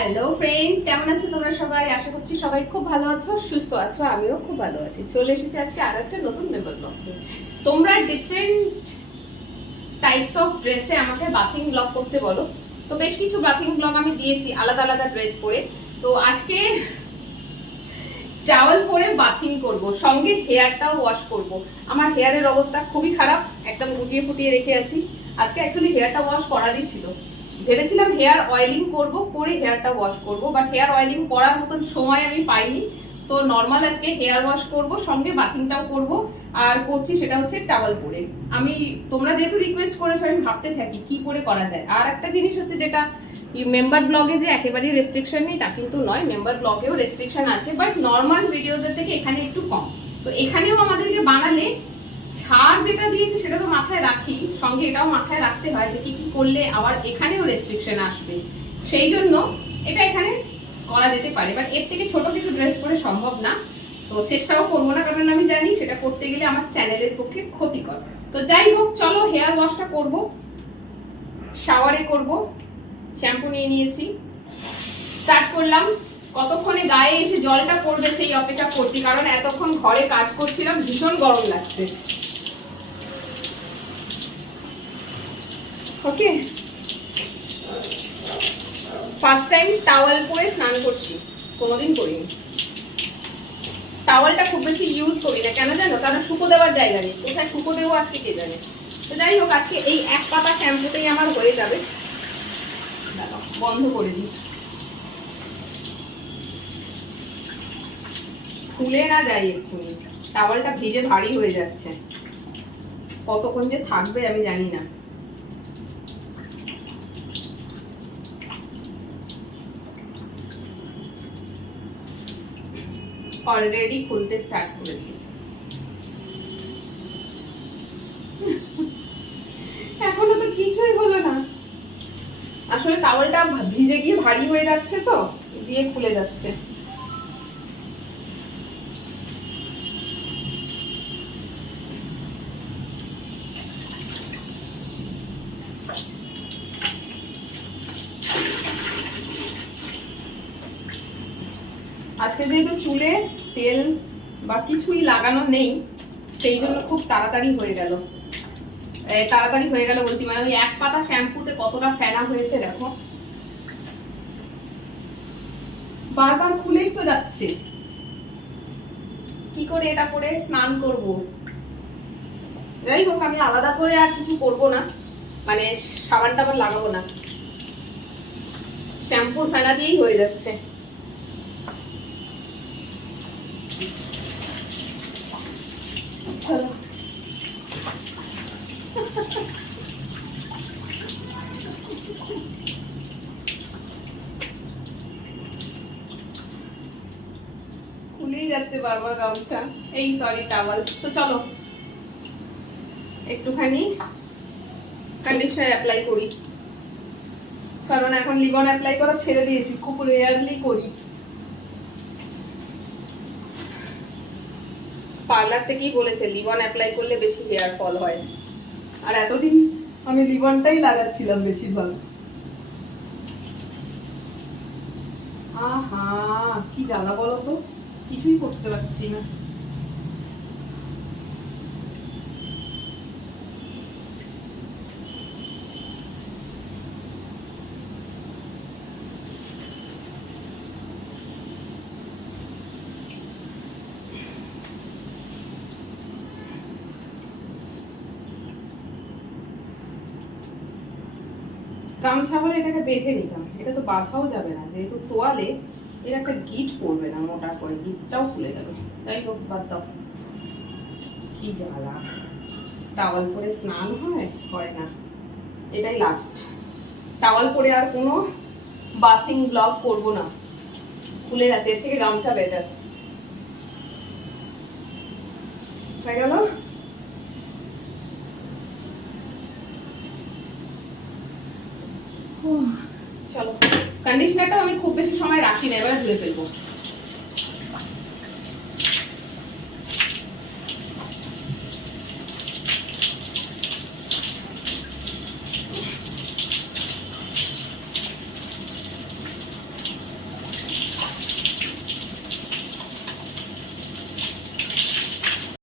Hello friends, কেমন আছো তোমরা সবাই? আশা করছি সবাই খুব ভালো আছো, সুস্থ আছো। আমিও খুব ভালো আছি। চলে এসেছি আজকে আর একটা নতুন মেম্বার ব্লগ। তোমরা ডিফারেন্ট টাইপস অফ ড্রেসে আমাকে বাথিং ব্লগ করতে বলো। তো বেশ কিছু বাথিং ব্লগ আমি দিয়েছি আলাদা আলাদা ড্রেস পরে। তো আজকে টাওয়েল পরে বাথিং করব, সঙ্গে হেয়ারটাও ওয়াশ করব। আমার হেয়ারের অবস্থা খুবই খারাপ, একদম গুটিয়ে ফুটিয়ে রেখে আছি। আজকে অ্যাকচুয়ালি হেয়ারটা ওয়াশ করারই ছিল। ভেবেছিলাম হেয়ার অয়েলিং করব, করে হেয়ারটা ওয়াশ করব, বাট হেয়ার অয়েলিং করার মতন সময় আমি পাইনি। সো নর্মাল আজকে হেয়ার ওয়াশ করব, সঙ্গে বাথিংটাও করব। আর করছি সেটা হচ্ছে টাওয়েল পরে। আমি তোমরা যেহেতু রিকোয়েস্ট করেছো, আমি ভাবতে থাকি কি করে করা যায়। আর একটা জিনিস হচ্ছে, যেটা মেম্বার ব্লগে যে একেবারেই রেস্ট্রিকশন নেই তা কিন্তু নয়, মেম্বার ব্লগেও রেস্ট্রিকশন আছে, বাট নর্মাল ভিডিওদের থেকে এখানে একটু কম। তো এখানেও আমাদেরকে বানালে ছাড় যেটা দিয়েছে সেটা তো মাথায় রাখি, সঙ্গে এটাও মাথায় রাখতে হয় যে কি কি করলে আবার এখানেও রেস্ট্রিকশন আসবে। সেই জন্য এটা এখানে করা যেতে পারে, বাট এর থেকে ছোট কিছু ড্রেস পরে সম্ভব না। তো চেষ্টাও করবো না, কারণ আমি জানি সেটা করতে গেলে আমার চ্যানেলের পক্ষে ক্ষতিকর। তো যাই হোক, চলো হেয়ার ওয়াশটা করব, শাওয়ারে করব। শ্যাম্পু নিয়ে নিয়েছি, স্টার্ট করলাম। কতক্ষণে গায়ে এসে জলটা পড়বে সেই অপেক্ষা করছি, কারণ এতক্ষণ ঘরে কাজ করছিলাম, ভীষণ গরম লাগছে। ওকে, ফার্স্ট টাইম টাওয়েল পরে স্নান করছি, কোনোদিন করিনি। টাওয়েলটা খুব বেশি ইউজ করি না, কেন জানো? কারণ শুকো দেওয়ার জায়গা নেই। কোথায় শুকো দেবো আজকে কে জানে। তো যাই হোক, আজকে এই এক পাতা শ্যাম্পুতেই আমার হয়ে যাবে। বন্ধ করে দিই, খুলে না যায় এক্ষুনি। টাওয়েলটা ভিজে ভারী হয়ে যাচ্ছে, কতক্ষণ যে থাকবে আমি জানি না। অলরেডি খুলতে স্টার্ট করে দিয়েছে। এখনো তো কিছুই হলো না। আসলে টাওয়েলটা ভিজে গিয়ে ভারী হয়ে যাচ্ছে, তো দিয়ে খুলে যাচ্ছে। আজকে যেহেতু চুলে তেল বা কিছুই লাগানো নেই, সেই জন্য খুব তাড়াতাড়ি হয়ে গেল। বলছি, মানে ওই এক পাতা শ্যাম্পুতে কতটা ফেনা হয়েছে দেখো। বারবার খুলেই তো যাচ্ছে। কি করে এটা পরে স্নান করব? যাই হোক, আমি আলাদা করে আর কিছু করব না, মানে সাবান টাবান লাগাবো না, শ্যাম্পুর ফেনা দিয়েই হয়ে যাচ্ছে। চলো, খুলেই যাচ্ছে বারবার গামছা, এই সরি টাওয়াল। তো চলো একটুখানি কন্ডিশনার অ্যাপ্লাই করি, কারণ এখন লিবন অ্যাপ্লাই করা ছেড়ে দিয়েছি, খুব রেয়ারলি করি। পার্লার থেকেই বলেছে লিবন অ্যাপ্লাই করলে বেশি হেয়ার ফল হয়, আর এতদিন আমি লিবনটাই লাগাচ্ছিলাম বেশিরভাগ। আহা, কি জ্বালা বলো তো, কিছুই করতে পারছি না। গামছা বলে এটাকে বেঁধে নিতাম, এটা তো বাঁধাও যাবে না, যেহেতু তোয়ালে এর একটা গিট পড়বে না, মোটা করে গিটটাও খুলে যাবে। যাই হোক, বাদ দাও। কি জ্বালা, টাওয়াল পরে স্নান হয় না। এটাই লাস্ট, টাওয়াল পরে আর কোনো বাথিং ব্লগ করব না। খুলে যাচ্ছে, এর থেকে গামছা বেটার। হয়ে গেল। চলো, কন্ডিশনারটাও আমি খুব বেশি সময় রাখি না, এবার ধুয়ে ফেলবো।